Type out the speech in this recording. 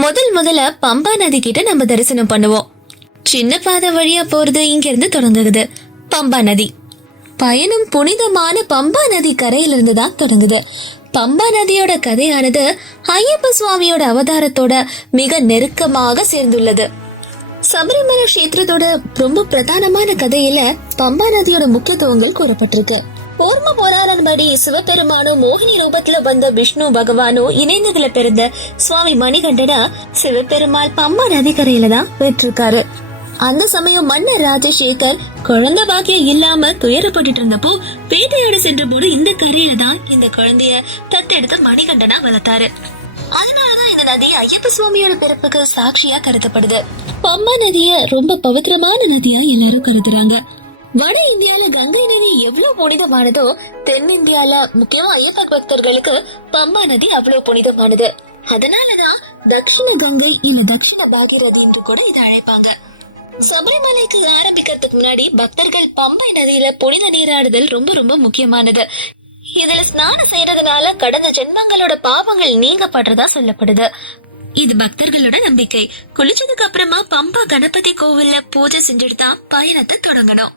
முதல்ல பம்பா நதி கிட்ட நம்ம தரிசனம் பண்ணுவோம். சின்ன பாதை வழியா போறது இங்க இருந்து தொடங்குது. பம்பா நதி பயணம் புனிதமான பம்பா நதி கரையில இருந்து தான் தொடங்குது. பம்பா நதியோட கதையானது ஐயப்ப சுவாமியோட அவதாரத்தோட மிக நெருக்கமாக சேர்ந்துள்ளது. சபரிமலை கஷேத்திரத்தோட ரொம்ப பிரதானமான கதையில பம்பா நதியோட முக்கியத்துவங்கள் கூறப்பட்டிருக்கு. ஓர்ம புராணப்படி சிவபெருமானும் மோகினி ரூபத்துல வந்த விஷ்ணு பகவானும் இணைந்ததுல பிறந்த சுவாமி மணிகண்டனா சிவபெருமாள் பம்பா நதிக்கரையில தான் பெற்றிருக்காரு. அந்த சமயம் மன்னர் ராஜசேகர் குழந்தை பாக்கியம் இல்லாம துயரப்பட்டு இருந்தப்போ பேட்டையோட சென்ற போது இந்த கரையில தான் இந்த குழந்தைய தத்தெடுத்து மணிகண்டனா வளர்த்தாரு. அதனாலதான் இந்த நதி ஐயப்ப சுவாமியோட பிறப்புக்கு சாட்சியா கருதப்படுது. பம்பா நதிய ரொம்ப பவித்திரமான நதியா எல்லாரும் கருதுறாங்க. வட இந்தியால கங்கை நதி எவ்வளவு புனிதமானதோ தென்னிந்தியால முக்கியமா ஐயப்ப பக்தர்களுக்கு பம்பா நதி அவ்வளவு புனிதமானது. அதனாலதான் தட்சிண கங்கை இல்ல தட்சிண பாகீரதி என்று கூட இதை அழைப்பாங்க. சபரிமலைக்கு ஆரம்பிக்கிறதுக்கு முன்னாடி பக்தர்கள் பம்பை நதியில புனித நீராடுதல் ரொம்ப ரொம்ப முக்கியமானது. இதுல ஸ்நானம் செய்யறதுனால கடந்த ஜென்மங்களோட பாவங்கள் நீங்கப்படுறதா சொல்லப்படுது. இது பக்தர்களோட நம்பிக்கை. குளிச்சதுக்கு அப்புறமா பம்பா கணபதி கோவில்ல பூஜை செஞ்சுட்டு தான் பயணத்தை தொடங்கணும்.